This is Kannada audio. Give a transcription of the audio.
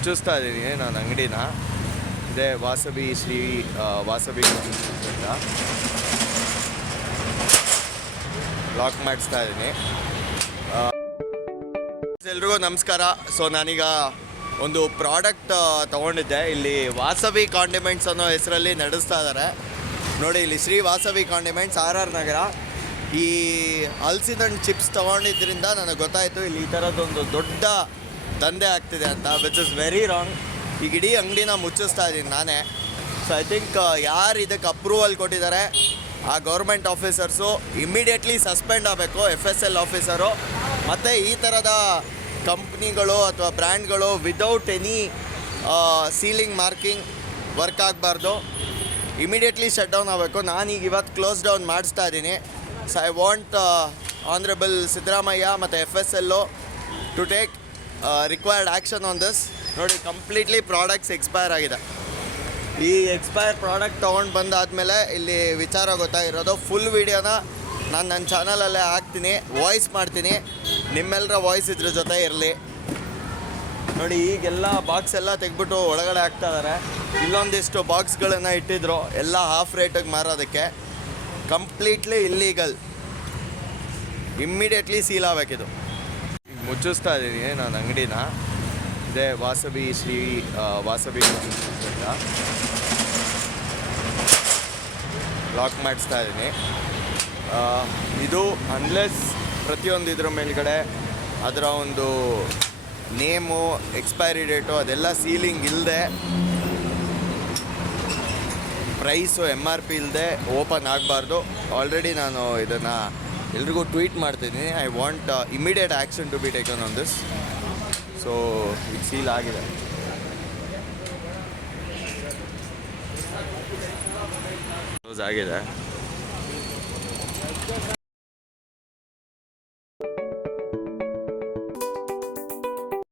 ಮುಚ್ಚಿಸ್ತಾ ಇದ್ದೀನಿ ನಾನು ಅಂಗಡಿನ. ಇದೇ ವಾಸವಿ ಶ್ರೀ ವಾಸವಿ ಅಂತ. ಲಾಕ್ ಮಾಡಿಸ್ತಾ ಇದ್ದೀನಿ. ಎಲ್ರಿಗೂ ನಮಸ್ಕಾರ. ಸೊ ನಾನೀಗ ಒಂದು ಪ್ರಾಡಕ್ಟ್ ತೊಗೊಂಡಿದ್ದೆ. ಇಲ್ಲಿ ವಾಸವಿ ಕಾಂಡಿಮೆಂಟ್ಸ್ ಅನ್ನೋ ಹೆಸರಲ್ಲಿ ನಡೆಸ್ತಾ ಇದ್ದಾರೆ. ನೋಡಿ, ಇಲ್ಲಿ Shri Vasavi condiments R R Nagar. ಈ ಹಲ್ಸಿನ ಚಿಪ್ಸ್ ತೊಗೊಂಡಿದ್ದರಿಂದ ನನಗೆ ಗೊತ್ತಾಯಿತು, ಇಲ್ಲಿ ಈ ಥರದ್ದೊಂದು ದೊಡ್ಡ ದಂಧೆ ಆಗ್ತಿದೆ ಅಂತ ವಿಚ್ ಇಸ್ ವೆರಿ ರಾಂಗ್ ಈಗ ಇಡೀ ಅಂಗಡಿನ ಮುಚ್ಚಿಸ್ತಾ ಇದ್ದೀನಿ ನಾನೇ. ಸೊ ಐ ಥಿಂಕ್ ಯಾರು ಇದಕ್ಕೆ ಅಪ್ರೂವಲ್ ಕೊಟ್ಟಿದ್ದಾರೆ, ಆ ಗೌರ್ಮೆಂಟ್ ಆಫೀಸರ್ಸು ಇಮ್ಮಿಡಿಯೇಟ್ಲಿ ಸಸ್ಪೆಂಡ್ ಆಗಬೇಕು ಎಫ್ ಎಸ್ ಎಲ್ ಆಫೀಸರು ಮತ್ತು ಈ ಥರದ ಕಂಪ್ನಿಗಳು ಅಥವಾ ಬ್ರ್ಯಾಂಡ್ಗಳು without any sealing marking work ಆಗಬಾರ್ದು. ಇಮಿಡಿಯೇಟ್ಲಿ ಶಟ್ ಡೌನ್ ಆಗಬೇಕು. ನಾನೀಗ ಇವತ್ತು ಕ್ಲೋಸ್ ಡೌನ್ ಮಾಡಿಸ್ತಾ ಇದ್ದೀನಿ. So I want honourable Siddaramaiah ಮತ್ತು F S L to take required action on this ನೋಡಿ ಕಂಪ್ಲೀಟ್ಲಿ ಪ್ರಾಡಕ್ಟ್ಸ್ ಎಕ್ಸ್ಪೈರ್ ಆಗಿದೆ. ಈ ಎಕ್ಸ್ಪೈರ್ ಪ್ರಾಡಕ್ಟ್ ತೊಗೊಂಡು ಬಂದಾದಮೇಲೆ ಇಲ್ಲಿ ವಿಚಾರ ಗೊತ್ತಾಗಿರೋದು ಫುಲ್ ವೀಡಿಯೋನ ನಾನು ನನ್ನ ಚಾನಲಲ್ಲೇ ಹಾಕ್ತೀನಿ ವಾಯ್ಸ್ ಮಾಡ್ತೀನಿ. ನಿಮ್ಮೆಲ್ಲರ ವಾಯ್ಸ್ ಇದ್ರ ಜೊತೆ ಇರಲಿ. ನೋಡಿ, ಈಗೆಲ್ಲ ಬಾಕ್ಸ್ ಎಲ್ಲ ತೆಗ್ಬಿಟ್ಟು ಒಳಗಡೆ ಹಾಕ್ತಾ ಇದ್ದಾರೆ ಇಲ್ಲೊಂದಿಷ್ಟು ಬಾಕ್ಸ್ಗಳನ್ನು ಇಟ್ಟಿದ್ರು, ಎಲ್ಲ ಹಾಫ್ ರೇಟಿಗೆ ಮಾರೋದಕ್ಕೆ. ಕಂಪ್ಲೀಟ್ಲಿ ಇಲ್ಲೀಗಲ್ ಇಮ್ಮಿಡಿಯೇಟ್ಲಿ ಸೀಲ್ ಆಗಬೇಕಿದು. ಮುಚ್ಚಿಸ್ತಾ ಇದ್ದೀನಿ ನಾನು ಅಂಗಡಿನ. ಇದೇ ವಾಸವಿ ಶ್ರೀ ವಾಸವಿ ಲಾಕ್ ಮಾಡಿಸ್ತಾ ಇದ್ದೀನಿ ಇದು ಅನ್ಲೆಸ್ ಪ್ರತಿಯೊಂದು ಇದ್ರ ಮೇಲ್ಗಡೆ ಅದರ ಒಂದು ನೇಮು ಎಕ್ಸ್ಪೈರಿ ಡೇಟು ಅದೆಲ್ಲ ಸೀಲಿಂಗ್ ಇಲ್ಲದೆ ಪ್ರೈಸು ಎಂ ಆರ್ ಪಿ ಇಲ್ಲದೆ ಓಪನ್ ಆಗಬಾರ್ದು. ಆಲ್ರೆಡಿ ನಾನು ಇದನ್ನು ಎಲ್ರಿಗೂ ಟ್ವೀಟ್ ಮಾಡ್ತಿದ್ದೀನಿ. I want immediate action to be taken on this so it seal ಆಗಿದೆ. ಆಗಿದೆ.